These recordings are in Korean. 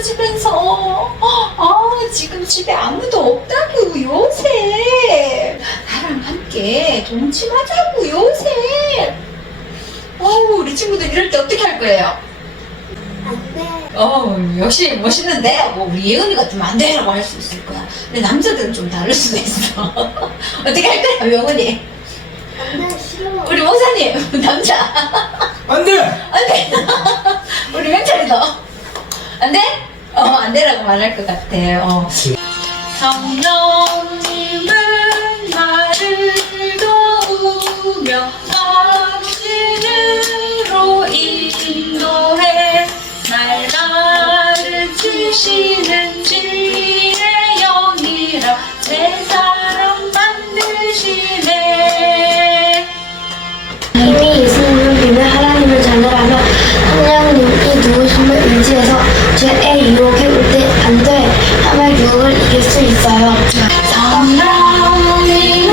떨어지면서 지금 집에 아무도 없다고 요새. 나랑 함께 동침하자고 요새. 우리 친구들 이럴 때 어떻게 할 거예요? 안 돼. 역시 멋있는데 우리 예은이가 좀 안 돼라고 할 수 있을 거야. 근데 남자들은 좀 다를 수도 있어. 어떻게 할 거야, 예은이? 안 돼, 싫어. 우리 목사님, 남자. 안 돼! 안 돼. 우리 명찰이도. 안 돼? 안 되라고 말할 것 같아. 성령님은 나를 도우며 확신으로 인도해 날 가르치시는 진리의 영이라 새 사람 만드시네. 이미 예수님을 믿는 하나님을 자녀라며 하나님이 누구심을 의지해서 죄의 유혹에 올 때 안 돼 하며 유혹을 이길 수 있어요. 성령님은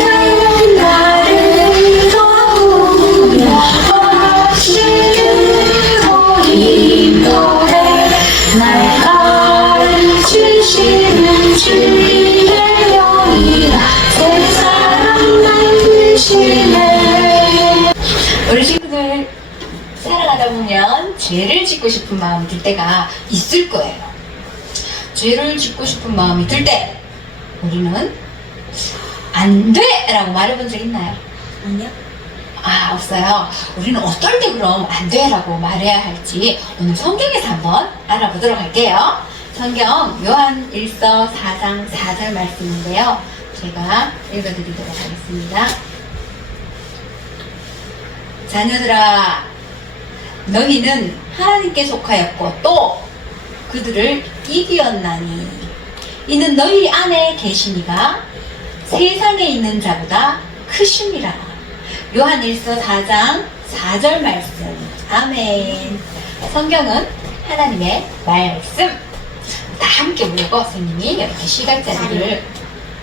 나를 도우며 확신으로 인도해 날 가르치시는 진리의 영이라 새 사람 만드시네. 우리 친구들 살아가다 보면 죄를 짓고 싶은 마음이 들 때가 있을 거예요. 죄를 짓고 싶은 마음이 들 때 우리는 안 돼! 라고 말해본 적 있나요? 아니요. 없어요. 우리는 어떨 때 그럼 안 돼! 라고 말해야 할지 오늘 성경에서 한번 알아보도록 할게요. 성경 요한 1서 4장 4절 말씀인데요. 제가 읽어드리도록 하겠습니다. 자녀들아, 너희는 하나님께 속하였고 또 그들을 이기었나니 이는 너희 안에 계시니가 세상에 있는 자보다 크심이라. 요한 1서 4장 4절 말씀. 아멘. 성경은 하나님의 말씀. 다 함께 모여고 스님이 이렇게 시각자리를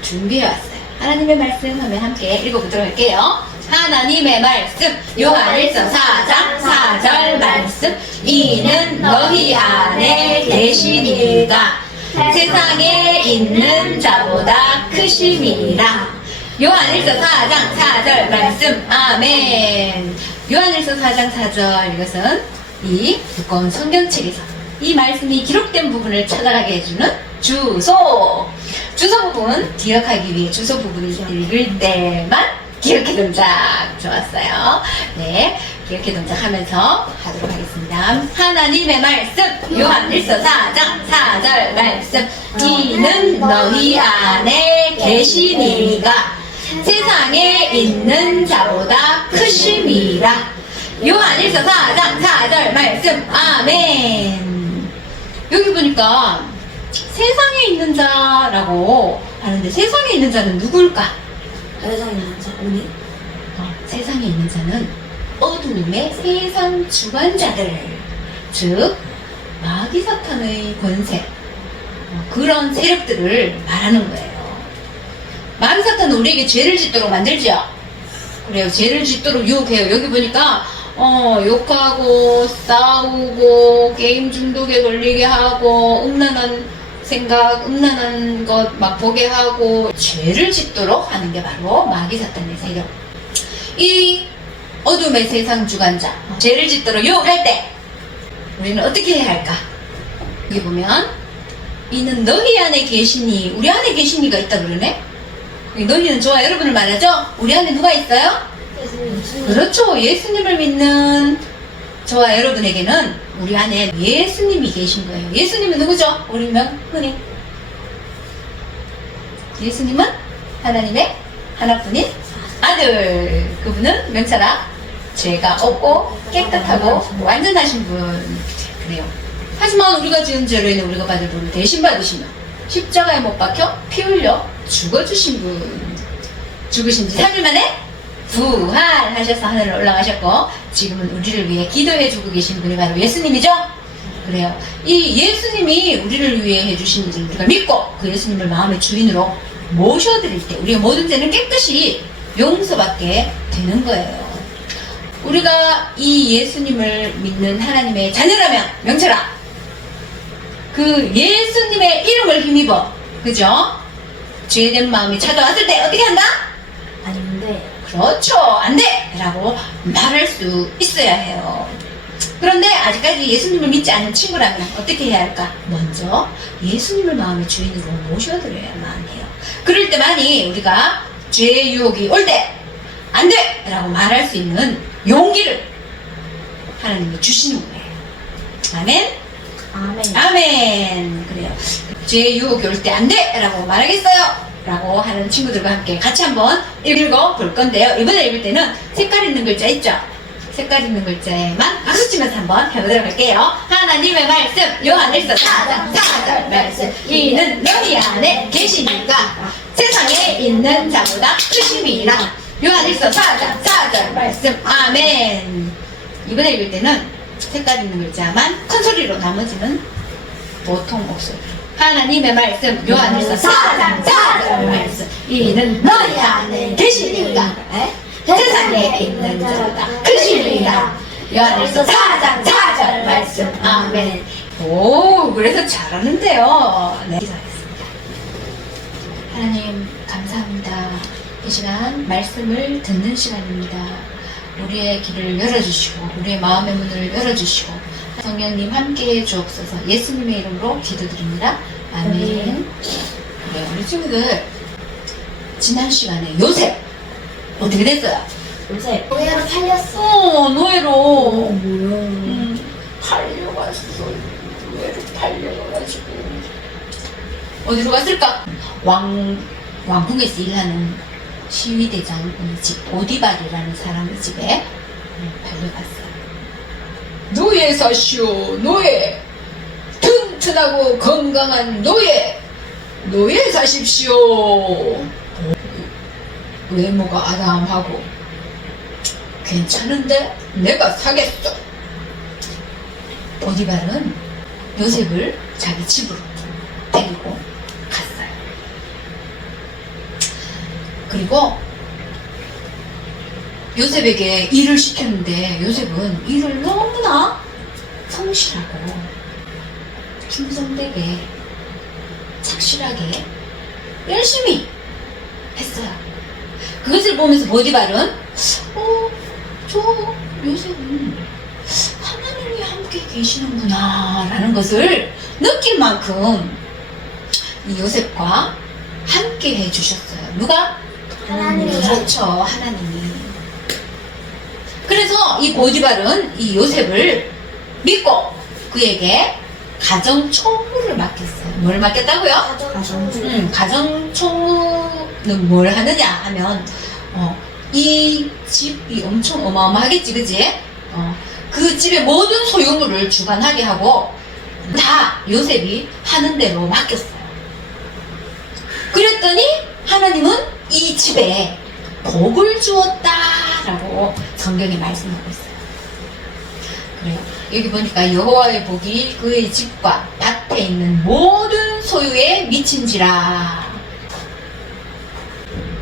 준비해왔어요. 하나님의 말씀 하면 함께 읽어보도록 할게요. 하나님의 말씀 요한일서 4장 4절 말씀. 이는 너희 안에 계시니가 세상에 있는 자보다 크심이라. 요한일서 4장 4절 말씀. 아멘. 요한일서 4장 4절, 이것은 이 두꺼운 성경책에서 이 말씀이 기록된 부분을 찾아가게 해주는 주소 부분 기억하기 위해 주소 부분을 읽을 때만 기억해 동작. 좋았어요. 네, 기억해 동작 하면서 하도록 하겠습니다. 하나님의 말씀 요한일서 4장 4절 말씀. 이는 너희 안에 계시니가 세상에 있는 자보다 크심이라. 요한일서 4장 4절 말씀. 아멘. 여기 보니까 세상에 있는 자라고 하는데 세상에 있는 자는 누굴까? 세상에 있는 자, 우리? 세상에 있는 자는 어두움의 세상 주관자들, 즉 마귀 사탄의 권세, 그런 세력들을 말하는 거예요. 마귀 사탄은 우리에게 죄를 짓도록 만들죠. 그래요. 죄를 짓도록 유혹해요. 여기 보니까 욕하고 싸우고 게임 중독에 걸리게 하고 음란한 생각, 음란한 것 막 보게 하고 죄를 짓도록 하는 게 바로 마귀 사탄의 세력. 이 어둠의 세상 주관자, 죄를 짓도록 유혹할 때 우리는 어떻게 해야 할까? 여기 보면 이는 너희 안에 계시니, 우리 안에 계시니가 있다 그러네? 너희는 저와 여러분을 말하죠? 우리 안에 누가 있어요? 그렇죠. 예수님을 믿는 저와 여러분에게는 우리 안에 예수님이 계신 거예요. 예수님은 누구죠? 우리 흔히 예수님은 하나님의 하나뿐인 아들. 그분은 명찰아 죄가 없고 깨끗하고 완전하신 분. 그래요. 하지만 우리가 지은 죄로 인해 우리가 받을 벌을 대신 받으시며 십자가에 못 박혀 피 흘려 죽어주신 분. 죽으신 지 3일 만에 부활하셔서 하늘로 올라가셨고 지금은 우리를 위해 기도해주고 계신 분이 바로 예수님이죠? 그래요. 이 예수님이 우리를 위해 해주신 일을 우리가 믿고 그 예수님을 마음의 주인으로 모셔드릴 때 우리의 모든 죄는 깨끗이 용서받게 되는 거예요. 우리가 이 예수님을 믿는 하나님의 자녀라면 명철아, 그 예수님의 이름을 힘입어. 그죠? 죄된 마음이 찾아왔을 때 어떻게 한다? 안돼. 그렇죠. 안 돼! 라고 말할 수 있어야 해요. 그런데 아직까지 예수님을 믿지 않는 친구라면 어떻게 해야 할까? 먼저 예수님을 마음의 주인으로 모셔드려야만 해요. 그럴 때만이 우리가 죄의 유혹이 올 때 안 돼! 라고 말할 수 있는 용기를 하나님이 주시는 거예요. 아멘? 아멘. 아멘. 그래요. 죄의 유혹이 올 때 안 돼! 라고 말하겠어요? 라고 하는 친구들과 함께 같이 한번 읽어볼 건데요. 이번에 읽을 때는 색깔 있는 글자 있죠? 색깔 있는 글자에만 박수 치면서 한번 해보도록 할게요. 하나님의 말씀, 요한일서 4장 4절 말씀. 이는 너희 안에 계시니까 세상에 있는 자보다 크심이라. 요한일서 4장 4절 말씀. 아멘. 이번에 읽을 때는 색깔 있는 글자만 큰 소리로, 나머지는 보통 목소리. 하나님의 말씀, 요한일서 4장 4절 말씀. 이는 너희 안에 계시니까 세상에 있는 자보다 크심이라. 요한일서 4장 4절 말씀. 아멘. 오, 그래서 잘하는데요. 네, 기도하겠습니다. 하나님 감사합니다. 이 시간 말씀을 듣는 시간입니다. 우리의 길을 열어주시고 우리의 마음의 문을 열어주시고 성령님 함께해 주옵소서. 예수님의 이름으로 기도드립니다. 아멘. 네, 우리 친구들 지난 시간에 요셉 어떻게 됐어요? 요새 노예로 팔렸어. 노예로 뭐야? 팔려갔어. 노예로 팔려가지고 어디로 갔을까? 왕궁에서 일하는 시위대장의 집 보디발이라는 사람의 집에 팔려갔어요. 노예 사시오, 노예. 튼튼하고 건강한 노예. 노예 사십시오. 외모가 아담하고 괜찮은데 내가 사겠어. 보디발은 요셉을 자기 집으로 데리고 갔어요. 그리고 요셉에게 일을 시켰는데 요셉은 일을 너무나 성실하고 충성되게 착실하게 열심히 했어요. 그것을 보면서 보디발은 저 요셉은 하나님이 함께 계시는구나 라는 것을 느낄 만큼 이 요셉과 함께 해주셨어요. 누가? 하나님이. 그렇죠. 하나님이. 그래서 이 보디발은 이 요셉을 믿고 그에게 가정총무를 맡겼어요. 뭘 맡겼다고요? 가정총무는 뭘 하느냐 하면 이 집이 엄청 어마어마하겠지, 그지? 그 집의 모든 소유물을 주관하게 하고 다 요셉이 하는 대로 맡겼어요. 그랬더니 하나님은 이 집에 복을 주었다라고 성경이 말씀하고 있어요. 그래요. 여기 보니까 여호와의 복이 그의 집과 밭에 있는 모든 소유에 미친지라.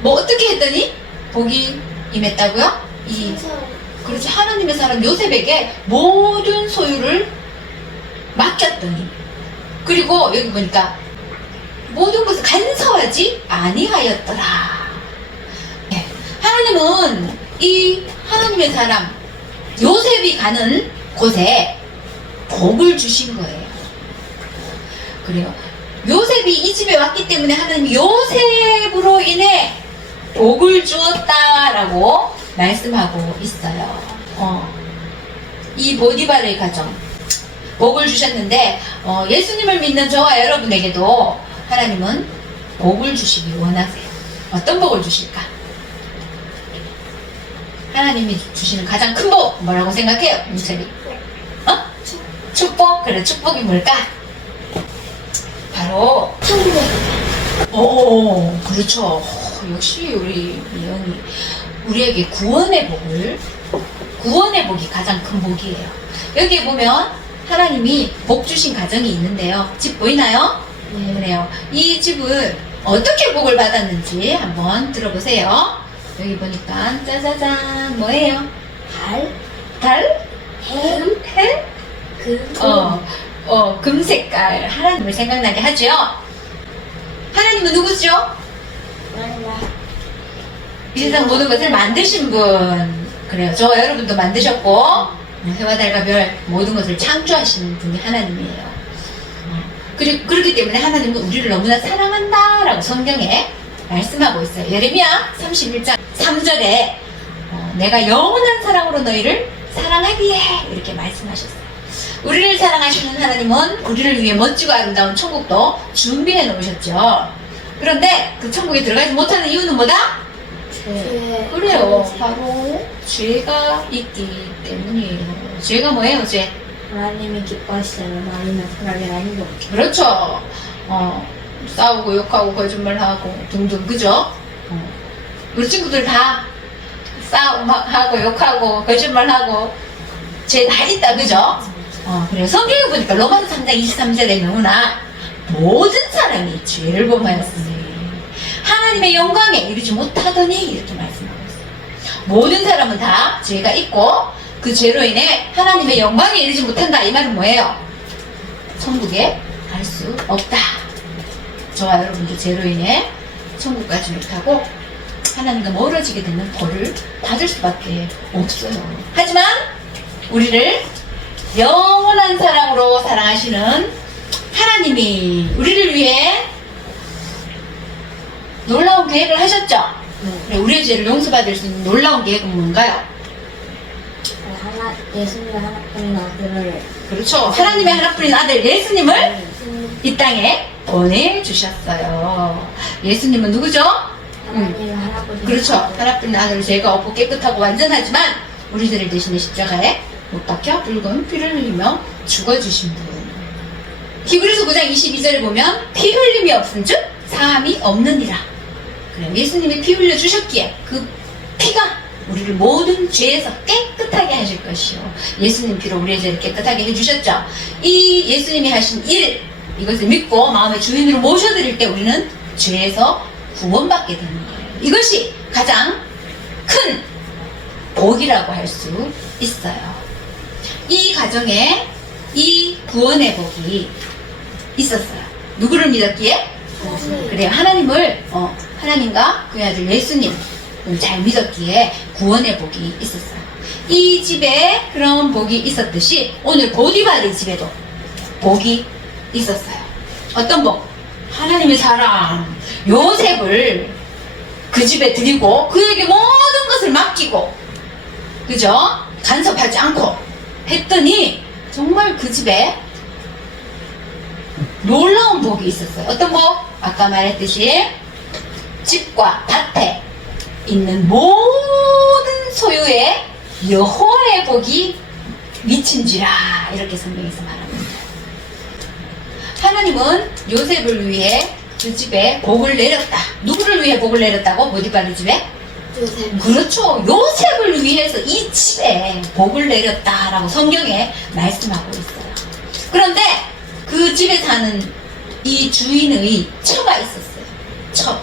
뭐 어떻게 했더니 복이 임했다고요? 그렇지. 하나님의 사람 요셉에게 모든 소유를 맡겼더니, 그리고 여기 보니까 모든 것을 간섭하지 아니하였더라. 네. 하나님은 이 하나님의 사람 요셉이 가는 곳에 복을 주신 거예요. 그래요. 요셉이 이 집에 왔기 때문에 하나님이 요셉으로 인해 복을 주었다라고 말씀하고 있어요. 이 보디발의 가정 복을 주셨는데 예수님을 믿는 저와 여러분에게도 하나님은 복을 주시기 원하세요. 어떤 복을 주실까? 하나님이 주시는 가장 큰 복 뭐라고 생각해요? 윤철이? 축복? 그래, 축복이 뭘까? 바로 천국. 오, 그렇죠. 역시 우리 미영이 우리에게 구원의 복이 가장 큰 복이에요. 여기에 보면 하나님이 복 주신 가정이 있는데요. 집 보이나요? 네. 그래요. 이 집을 어떻게 복을 받았는지 한번 들어보세요. 여기 보니까 짜자잔 뭐예요? 달, 달? 해, 해? 그, 금색깔 하나님을 생각나게 하죠. 하나님은 누구죠? 이 세상 모든 것을 만드신 분. 그래요. 저 여러분도 만드셨고 해와 달과 별 모든 것을 창조하시는 분이 하나님이에요. 그렇기 때문에 하나님은 우리를 너무나 사랑한다라고 성경에 말씀하고 있어요. 예레미야 31장 3절에 내가 영원한 사랑으로 너희를 사랑하기에 이렇게 말씀하셨어요. 우리를 사랑하시는 하나님은 우리를 위해 멋지고 아름다운 천국도 준비해 놓으셨죠. 그런데 그 천국에 들어가지 못하는 이유는 뭐다? 그래요. 바로 죄가 있기 때문이에요. 죄가 뭐예요? 죄. 하나님이 기뻐하시지 않는 마음이나 생각이 아닌 것 같아요. 그렇죠. 싸우고 욕하고 거짓말하고 등등 그죠? 우리 친구들 다 싸움하고 욕하고 거짓말하고 죄 다 있다 그죠? 그래요. 성경에 보니까 로마서 3장 23절에 너무나 모든 사람이 죄를 범하였으니 하나님의 영광에 이르지 못하더니 이렇게 말씀하고 있어요. 모든 사람은 다 죄가 있고 그 죄로 인해 하나님의 영광에 이르지 못한다. 이 말은 뭐예요? 천국에 갈 수 없다. 저와 여러분도 죄로 인해 천국 가지 못하고 하나님과 멀어지게 되는 벌을 받을 수밖에 없어요. 하지만 우리를 영원한 사랑으로 사랑하시는 하나님이 우리를 위해 놀라운 계획을 하셨죠? 우리의 죄를 용서받을 수 있는 놀라운 계획은 뭔가요? 예수님의 하나뿐인 아들을 그렇죠. 하나님의 하나뿐인 아들 예수님을 이 땅에 보내주셨어요. 예수님은 누구죠? 하나님의 하나뿐인 그렇죠. 아들. 하나뿐인 아들 죄가 없고 깨끗하고 완전하지만 우리들을 대신해 십자가에 못 박혀 붉은 피를 흘리며 죽어주신 분. 히브리서 9장 22절에 보면 피 흘림이 없은즉 사함이 없느니라. 그래 예수님이 피 흘려 주셨기에 그 피가 우리를 모든 죄에서 깨끗하게 하실 것이요. 예수님 피로 우리의 죄를 깨끗하게 해주셨죠. 이 예수님이 하신 일 이것을 믿고 마음의 주인으로 모셔드릴 때 우리는 죄에서 구원받게 되는 거예요. 이것이 가장 큰 복이라고 할 수 있어요. 이 가정에 이 구원의 복이 있었어요. 누구를 믿었기에? 그래요. 하나님을 하나님과 그의 아들 예수님 잘 믿었기에 구원의 복이 있었어요. 이 집에 그런 복이 있었듯이 오늘 보디발의 집에도 복이 있었어요. 어떤 복? 하나님의 사람 요셉을 그 집에 드리고 그에게 모든 것을 맡기고 그죠? 간섭하지 않고 했더니 정말 그 집에 놀라운 복이 있었어요. 어떤 복? 아까 말했듯이 집과 밭에 있는 모든 소유에 여호와의 복이 미친지라 이렇게 성경에서 말합니다. 하나님은 요셉을 위해 그 집에 복을 내렸다. 누구를 위해 복을 내렸다고? 보디발의 집에? 요셉. 그렇죠. 요셉을 위해서 이 집에 복을 내렸다라고 성경에 말씀하고 있어요. 그런데 그 집에 사는 이 주인의 처가 있었어요. 처.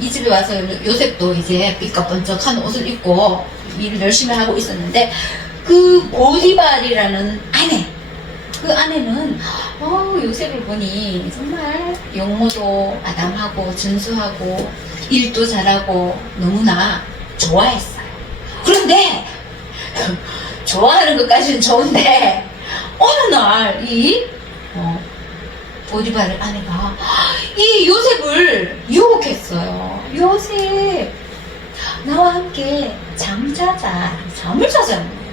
이 집에 와서 요셉도 이제 삐까번쩍한 옷을 입고 일을 열심히 하고 있었는데 그 보디발이라는 아내, 그 아내는 요셉을 보니 정말 용모도 아담하고 준수하고 일도 잘하고 너무나 좋아했어요. 그런데 좋아하는 것까지는 좋은데 어느 날 이 보디발의 아내가 이 요셉을 유혹했어요. 요셉 나와 함께 잠자자. 잠을 자자는 거예요.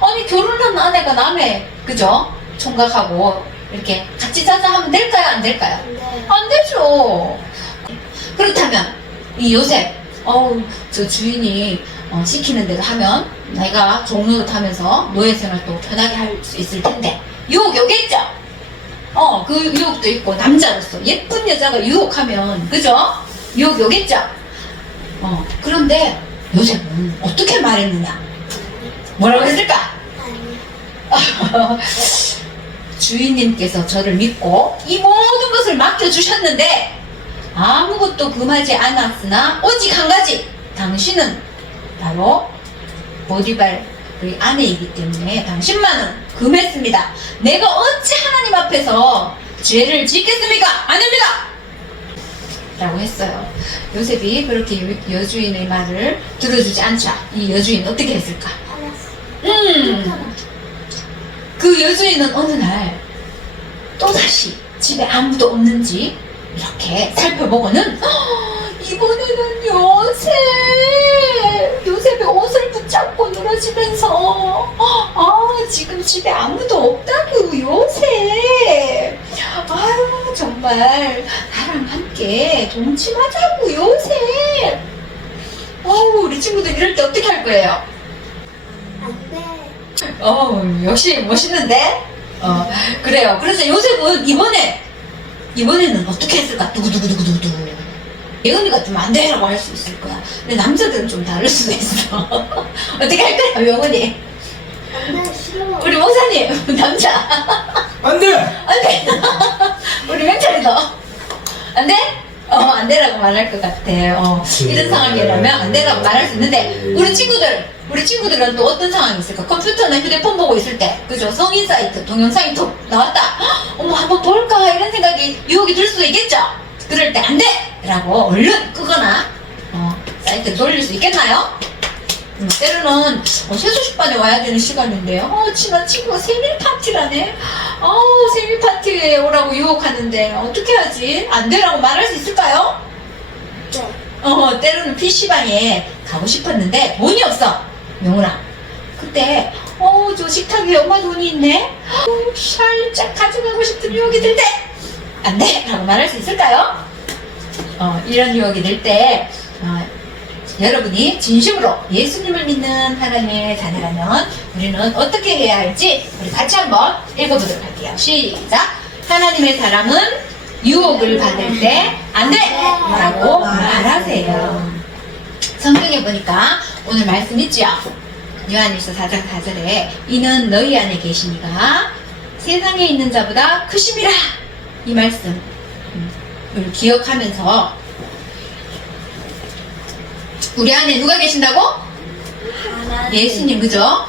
아니 결혼한 아내가 남의 그죠? 총각하고 이렇게 같이 자자 하면 될까요? 안 될까요? 네. 안 되죠. 그렇다면 이 요셉 저 주인이 시키는 대로 하면 내가 종로를 타면서 노예 생활도 편하게 할 수 있을 텐데 유혹이 오겠죠? 그 유혹도 있고 남자로서 예쁜 여자가 유혹하면 그죠? 유혹이 오겠죠? 그런데 요셉은 어떻게 말했느냐? 뭐라고 했을까? 주인님께서 저를 믿고 이 모든 것을 맡겨주셨는데 아무것도 금하지 않았으나 오직 한 가지 당신은 바로 보디발 우리 아내이기 때문에 당신만은 금했습니다. 내가 어찌 하나님 앞에서 죄를 짓겠습니까? 아닙니다! 라고 했어요. 요셉이 그렇게 여주인의 말을 들어주지 않자 이 여주인 어떻게 했을까? 그 여주인은 어느 날 또다시 집에 아무도 없는지 이렇게 살펴보고는 이번에는 요셉의 옷을 붙잡고 늘어지면서 지금 집에 아무도 없다고 요셉. 아유 정말 나랑 함께 동침하자고 요셉. 우리 친구들 이럴 때 어떻게 할 거예요? 안돼. 역시 멋있는데? 그래요. 그래서 요셉은 이번에는 어떻게 했을까? 두구두구두구두구. 예은이가 좀 안 돼라고 할 수 있을 거야. 근데 남자들은 좀 다를 수도 있어. 어떻게 할 거야, 영은이? 안돼 싫어. 우리 목사님, 남자. 안 돼! 안 돼. 우리 명찰이도. 안 돼? 안 돼라고 말할 것 같아. 이런 상황이라면 안 돼라고 말할 수 있는데, 우리 친구들은 또 어떤 상황이 있을까? 컴퓨터나 휴대폰 보고 있을 때, 그죠? 성인 사이트, 동영상이 톡 나왔다. 어머, 한번 볼까? 이런 생각이, 유혹이 들 수도 있겠죠? 그럴 때 안 돼! 라고 얼른 끄거나, 사이트를 돌릴 수 있겠나요? 때로는, 세수식반에 와야 되는 시간인데요. 친한 친구가 생일 파티라네? 생일 파티에 오라고 유혹하는데, 어떻게 하지? 안 돼라고 말할 수 있을까요? 네. 때로는 PC방에 가고 싶었는데 돈이 없어. 명훈아. 그때 저 식탁 위에 엄마 돈이 있네. 살짝 가져가고 싶은 유혹이 들 때 안 돼! 라고 말할 수 있을까요? 이런 유혹이 들 때 여러분이 진심으로 예수님을 믿는 하나님의 자녀라면 우리는 어떻게 해야 할지 우리 같이 한번 읽어보도록 할게요. 시작! 하나님의 사람은 유혹을 받을 때 안 돼! 라고 말하세요. 성경에 보니까 오늘 말씀 있죠? 요한일서 4장 4절에 이는 너희 안에 계시니가 세상에 있는 자보다 크심이라. 이 말씀을 기억하면서 우리 안에 누가 계신다고? 예수님, 그죠?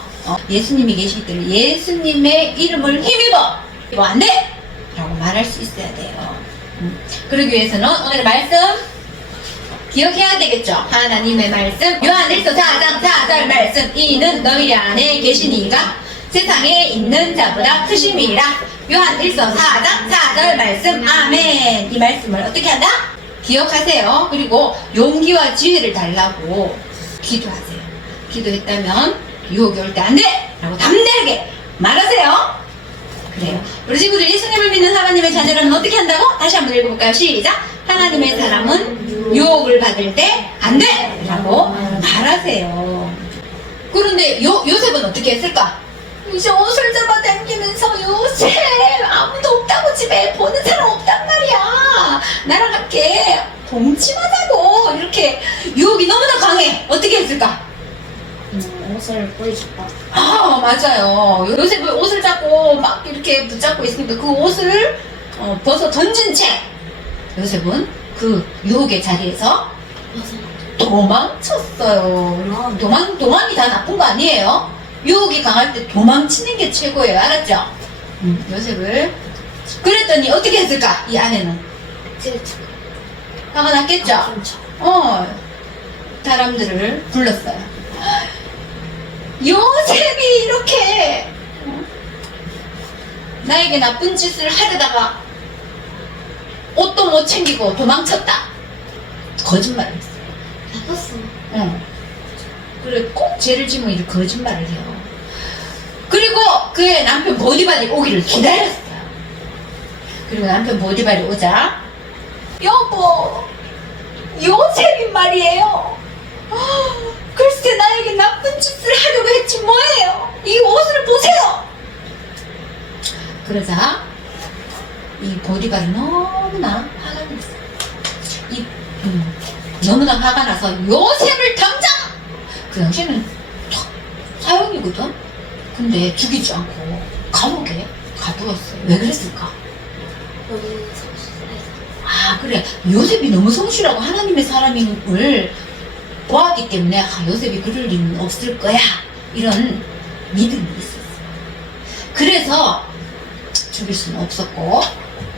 예수님이 계시기 때문에 예수님의 이름을 힘입어 안 돼! 라고 말할 수 있어야 돼요. 그러기 위해서는 오늘의 말씀 기억해야 되겠죠? 하나님의 말씀 요한일서 4장 4절 말씀 이는 너희 안에 계시니가 세상에 있는 자보다 크심이라. 요한일서 4장 4절 말씀 아멘. 이 말씀을 어떻게 한다? 기억하세요. 그리고 용기와 지혜를 달라고 기도하세요. 기도했다면 유혹이 올 때 안 돼! 라고 담대하게 말하세요. 그래요. 우리 친구들 예수님을 믿는 하나님의 자녀라면 어떻게 한다고? 다시 한번 읽어볼까요? 시작! 하나님의 사람은 유혹을 받을 때 안 돼! 라고 말하세요. 그런데 요셉은 어떻게 했을까? 이제 옷을 잡아 당기면서 요셉 아무도 없다고 집에 보는 사람 없단 말이야. 나랑 함께 동침하자고. 이렇게 유혹이 너무나 강해. 어떻게 했을까? 옷을 보고 싶다. 맞아요. 요셉은 옷을 잡고 막 이렇게 붙잡고 있으니까 그 옷을 벗어 던진 채 요셉은 그 유혹의 자리에서 도망쳤어요. 도망이 다 나쁜 거 아니에요? 유혹이 강할 때 도망치는 게 최고예요. 알았죠? 요셉을 그랬더니 어떻게 했을까? 이 아내는 화가 났겠죠? 사람들을 불렀어요. 요셉이 이렇게 나에게 나쁜 짓을 하려다가 옷도 못 챙기고 도망쳤다. 거짓말을 했어요. 나빴어. 그래, 꼭 죄를 지면 이렇게 거짓말을 해요. 그리고 그의 남편 보디발이 오기를 기다렸어요. 그리고 남편 보디발이 오자 여보, 요셉이 말이에요. 글쎄 나에게 나쁜 짓을 하려고 했지 뭐예요. 이 옷을 보세요. 그러자 이 보디발이 너무나 화가 났어요. 너무나 화가 나서 요셉을 당장 그 당시에는 사형이거든. 근데 죽이지 않고 감옥에 가두었어요. 왜 그랬을까? 그래, 요셉이 너무 성실하고 하나님의 사람임을 보았기 때문에 요셉이 그럴 일은 없을 거야 이런 믿음이 있었어요. 그래서 죽일 수는 없었고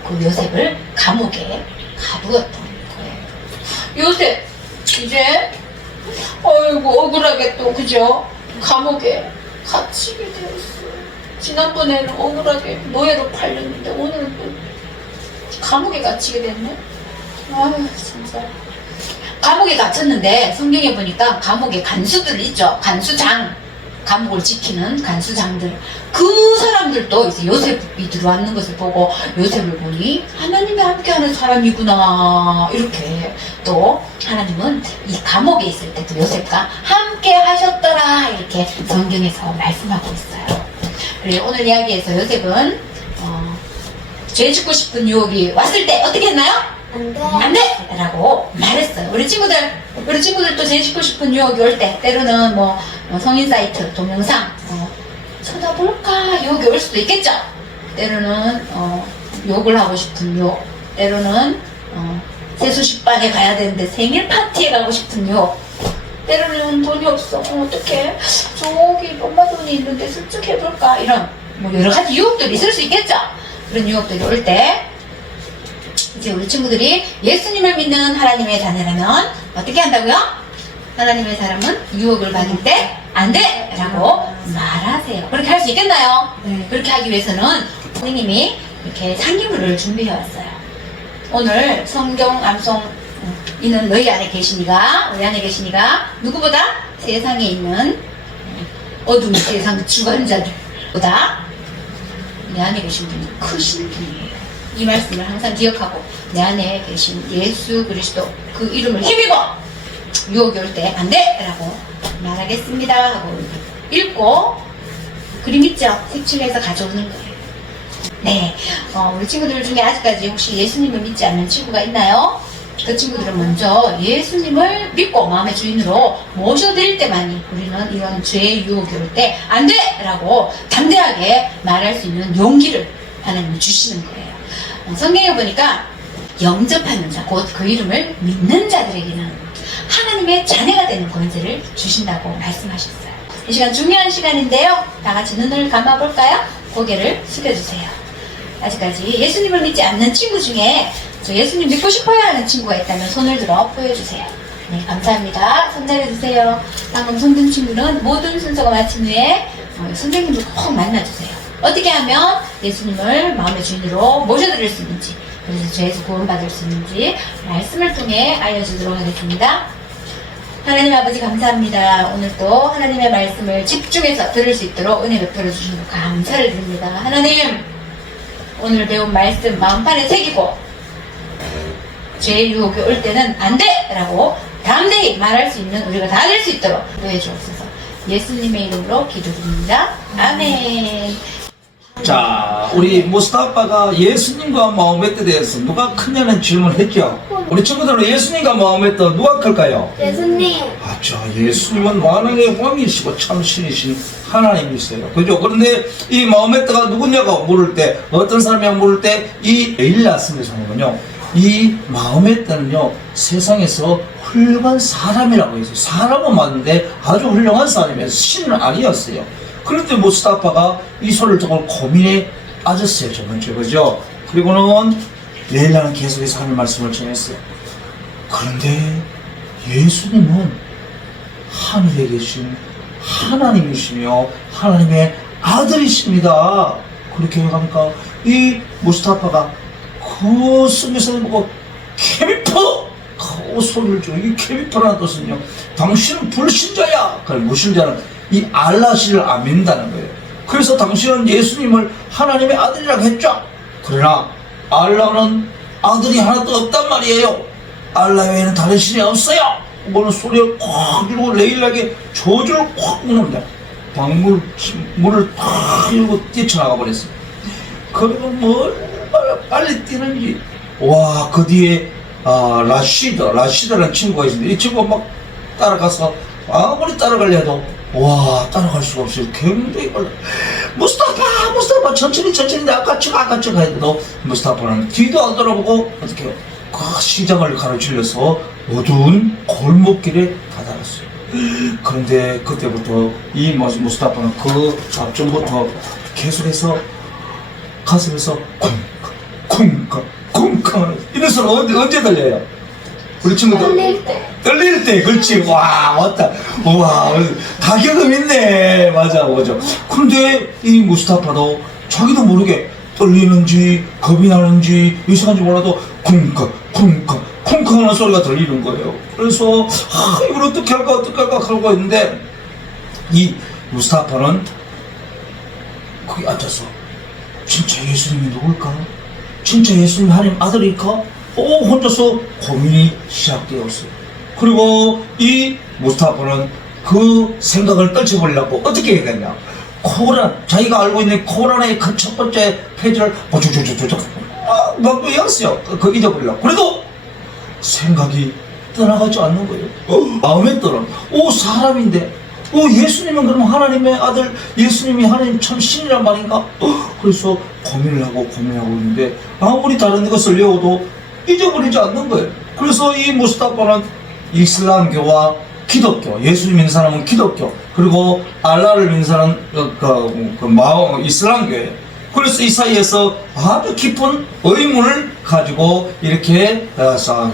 그 요셉을 감옥에 가두었던 거예요. 요셉 이제 어이구 억울하게 또 그죠? 감옥에 갇히게 되었어요. 지난번에는 억울하게 노예로 팔렸는데 오늘은 또 감옥에 갇히게 됐네. 아유 진짜. 감옥에 갇혔는데 성경에 보니까 감옥에 간수들 있죠. 간수장, 감옥을 지키는 간수장들. 그 사람들도 이제 요셉이 들어왔는 것을 보고 요셉을 보니 하나님이 함께하는 사람이구나. 이렇게 또 하나님은 이 감옥에 있을 때도 요셉과 함께 하셨더라. 이렇게 성경에서 말씀하고 있어요. 그리고 오늘 이야기에서 요셉은 죄 짓고 싶은 유혹이 왔을 때 어떻게 했나요? 안 돼. 안 돼! 라고 말했어요. 우리 친구들도 죄 짓고 싶은 유혹이 올 때, 때로는 성인 사이트, 동영상, 쳐다볼까? 유혹이 올 수도 있겠죠? 때로는, 욕을 하고 싶은 유혹, 때로는, 세수식반에 가야 되는데 생일 파티에 가고 싶은 유혹, 때로는 돈이 없어. 어떡해. 저기 엄마 돈이 있는데 슬쩍 해볼까? 이런, 여러 가지 유혹들이 있을 수 있겠죠? 그런 유혹들이 올 때, 이제 우리 친구들이 예수님을 믿는 하나님의 자녀라면 어떻게 한다고요? 하나님의 사람은 유혹을 받을 때 안 돼! 라고 말하세요. 그렇게 할 수 있겠나요? 네. 그렇게 하기 위해서는 선생님이 이렇게 상기물을 준비해 왔어요. 오늘 성경 암송 이는 너희 안에 계시니가, 우리 안에 계시니가 누구보다 세상에 있는 어두운 세상 주관자들보다 내 안에 계신 분이 크신 분이에요. 이 말씀을 항상 기억하고 내 안에 계신 예수 그리스도 그 이름을 힘입어 유혹이 올 때 안 돼! 라고 말하겠습니다 하고 읽고 그림 있죠? 색칠해서 가져오는 거예요. 네, 우리 친구들 중에 아직까지 혹시 예수님을 믿지 않는 친구가 있나요? 그 친구들은 먼저 예수님을 믿고 마음의 주인으로 모셔드릴 때만이 우리는 이런 죄의 유혹이 올 때 안 돼! 라고 담대하게 말할 수 있는 용기를 하나님이 주시는 거예요. 성경에 보니까 영접하는 자, 곧 그 이름을 믿는 자들에게는 하나님의 자녀가 되는 권세를 주신다고 말씀하셨어요. 이 시간 중요한 시간인데요. 다 같이 눈을 감아볼까요? 고개를 숙여주세요. 아직까지 예수님을 믿지 않는 친구 중에 저 예수님 믿고 싶어야 하는 친구가 있다면 손을 들어 보여주세요. 네, 감사합니다. 손 내려주세요. 방금 손든 친구는 모든 순서가 마친 후에 선생님을 꼭 만나주세요. 어떻게 하면 예수님을 마음의 주인으로 모셔드릴 수 있는지, 그래서 죄에서 구원받을 수 있는지 말씀을 통해 알려주도록 하겠습니다. 하나님 아버지 감사합니다. 오늘 또 하나님의 말씀을 집중해서 들을 수 있도록 은혜 베풀어 주신 것 감사를 드립니다. 하나님, 오늘 배운 말씀 마음판에 새기고 죄의 유혹이 올 때는 안 돼! 라고 담대히 말할 수 있는 우리가 다 될 수 있도록 도와해 주옵소서. 예수님의 이름으로 기도드립니다. 아멘. 자, 우리 무스타파가 예수님과 마호메트에 대해서 누가 크냐는 질문을 했죠. 우리 친구들은 예수님과 마호메트 누가 클까요? 예수님. 자, 예수님은 만왕의 왕이시고 참 신이신 하나님이세요. 그죠? 그런데 이 마호메트가 누구냐고 물을 때, 어떤 사람이냐고 물을 때, 이 엘리야스면서는요, 이 마호메트는요, 세상에서 훌륭한 사람이라고 해서 사람은 맞는데 아주 훌륭한 사람이면서 신은 아니었어요. 그런데 무스타파가 이 소리를 듣고 고민에 빠졌어요. 첫 번째, 그죠? 그리고는 레일라는 계속해서 하나님 말씀을 전했어요. 그런데 예수님은 하늘에 계신 하나님이시며 하나님의 아들이십니다. 그렇게 하니까 이 무스타파가 그 속에서 보고 케미퍼! 그 소리를 줘. 이 케미퍼라는 뜻은요, 당신은 불신자야! 그러니까 무신자는 이 알라시를 안 믿는다는 거예요. 그래서 당신은 예수님을 하나님의 아들이라고 했죠. 그러나 알라는 아들이 하나도 없단 말이에요. 알라 외에는 다른 신이 없어요. 그거는 소리를 꽉 이러고 레일에게 저주를 꽉 무는다. 물을 탁 이러고 뛰쳐나가 버렸어요. 그리고 얼마나 빨리 뛰는지. 와, 그 뒤에 라시드라는 친구가 있는데 이 친구가 막 따라가서 아무리 따라가려 해도 와, 따라갈 수가 없어요. 굉장히 빨라. 무스타파 천천히 아까쪽 가야 돼도 무스타파는 뒤도 안 돌아보고 어떻게 그 시장을 가로질러서 어두운 골목길에 다다랐어요. 그런데 그때부터 이 무스타파는 그 앞전부터 계속해서 가슴에서 쿵쾅 이런 소리 언제 들려요? 우리 친구들 떨릴 때 그렇지. 와 맞다. 와다 경험 있네. 맞아. 그런데 이 무스타파도 자기도 모르게 떨리는지 겁이 나는지 이상한지 몰라도 쿵쾅 하는 소리가 들리는 거예요. 그래서 이걸 어떻게 할까 하고 있는데 이 무스타파는 거기 앉아서 진짜 예수님이 누굴까? 진짜 예수님 하나님 아들일까? 혼자서 고민이 시작되었어요. 그리고 이 무스타파는 그 생각을 떨쳐버리려고 어떻게 해야겠냐? 코란, 자기가 알고 있는 코란의 그 첫 번째 페이지를 막 외웠어요. 그거 잊어버리려고. 그래도 생각이 떠나가지 않는 거예요. 마음에 떠나. 사람인데. 예수님은 그럼 하나님의 아들, 예수님이 하나님 참 신이란 말인가? 그래서 고민을 하고 있는데 아무리 다른 것을 외워도 잊어버리지 않는 거예요. 그래서 이 무스타파는 이슬람교와 기독교, 예수 믿는 사람은 기독교, 그리고 알라를 믿는 사람은 이슬람교예요. 그래서 이 사이에서 아주 깊은 의문을 가지고 이렇게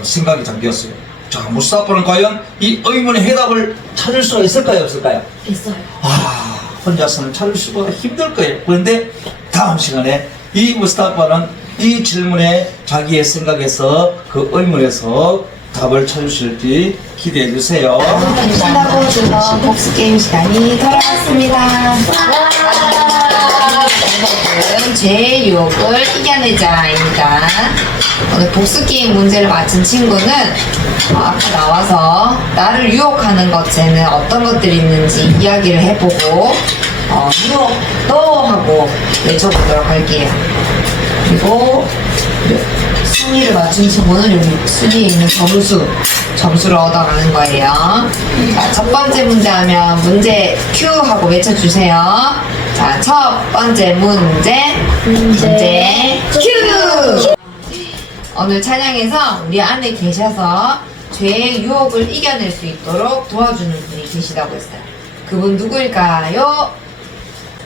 생각이 잠겼어요. 자, 무스타파는 과연 이 의문의 해답을 찾을 수가 있을까요, 없을까요? 있어요. 혼자서는 찾을 수가 힘들 거예요. 그런데 다음 시간에 이 무스타파는 이 질문에 자기의 생각에서 그 의문에서 답을 찾으실지 기대해 주세요. 끝나고 즐거운 복수 게임 시간이 돌아왔습니다. 제목은 죄의 유혹을 이겨내자입니다. 오늘 복수 게임 문제를 맞힌 친구는 앞에 나와서 나를 유혹하는 것에는 어떤 것들이 있는지 이야기를 해보고 유혹도 하고 외쳐보도록 할게요. 그리고 순위를 맞춘 친구는 여기 순위에 있는 점수를 얻어가는 거예요. 자, 첫 번째 문제 하면 문제 큐 하고 외쳐주세요. 자, 첫 번째 문제 큐! 오늘 찬양에서 우리 안에 계셔서 죄의 유혹을 이겨낼 수 있도록 도와주는 분이 계시다고 했어요. 그분 누구일까요?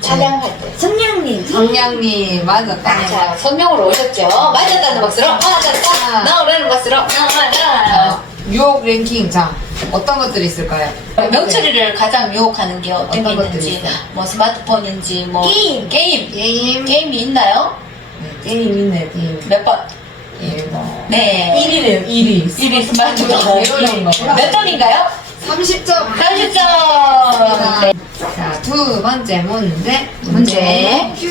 찬양할 때. 성냥님. 성냥님 맞았다. 자, 성령으로 오셨죠? 맞았다는 박수로. 맞았다. 나오라는 박수로. 나와라. 유혹 랭킹. 자, 어떤 것들이 있을까요? 명철이를 가장 유혹하는 게 어떤 게 어떤 것들이 있는지, 있어요? 뭐 스마트폰인지, 뭐 게임이 있나요? 게임 있네, 게임. 몇 번? 뭐. 네. 1위래요, 1위. 1위 스마트폰. 이런 거. 몇 점인가요? 30점. 30점. 네. 자, 두 번째 문제. 큐.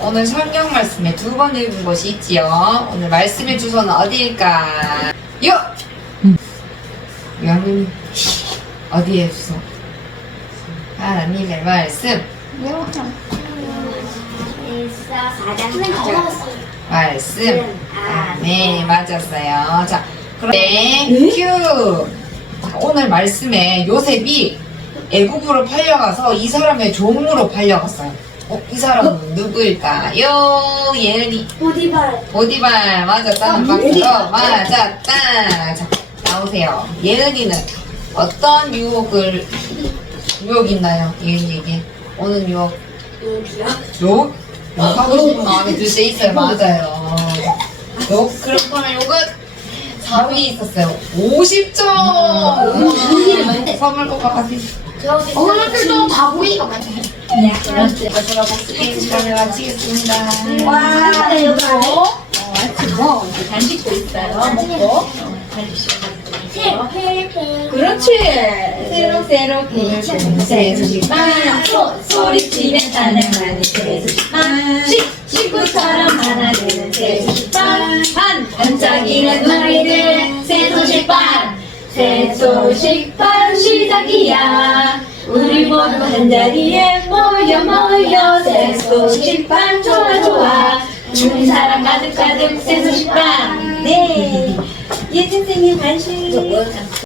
오늘 성경 말씀에 두 번 읽은 것이 있지요. 오늘 말씀의 주소는 어디일까요? 요한님 어디에 주소? 하나님의 말씀. 말씀. 네, 맞았어요. 자, 그런데 큐. 자, 오늘 말씀에 요셉이 애굽으로 팔려가서 이 사람의 종으로 팔려갔어요. 이 사람은 누구일까요? 예은이. 보디발 맞았다는 박수로 맞았다. 자, 나오세요. 예은이는 어떤 유혹이 있나요? 예은이에게 오는 유혹. 유혹? 하고 싶은 마음이 들 때 있어요. 맞아요. 그렇구나. 요건 4위 있었어요. 50점! 선물 꼭 받았어요. 오늘도 다 보이가 많네. 마지막 복수 게임 시간을 마치겠습니다. 와, 이거 마치고 이제 간식도 있어요. 먹고 그렇지. 새로 새소식빵 소리치며 찬양하는 새소식빵 식구처럼 하나 되는 새소식빵 반짝이는 아이들 새소식빵 시작이야. 우리 모두 한자리에 모여 새소식빵 좋아 주님 사랑 가득 새소식빵. 네, 예 선생님 관심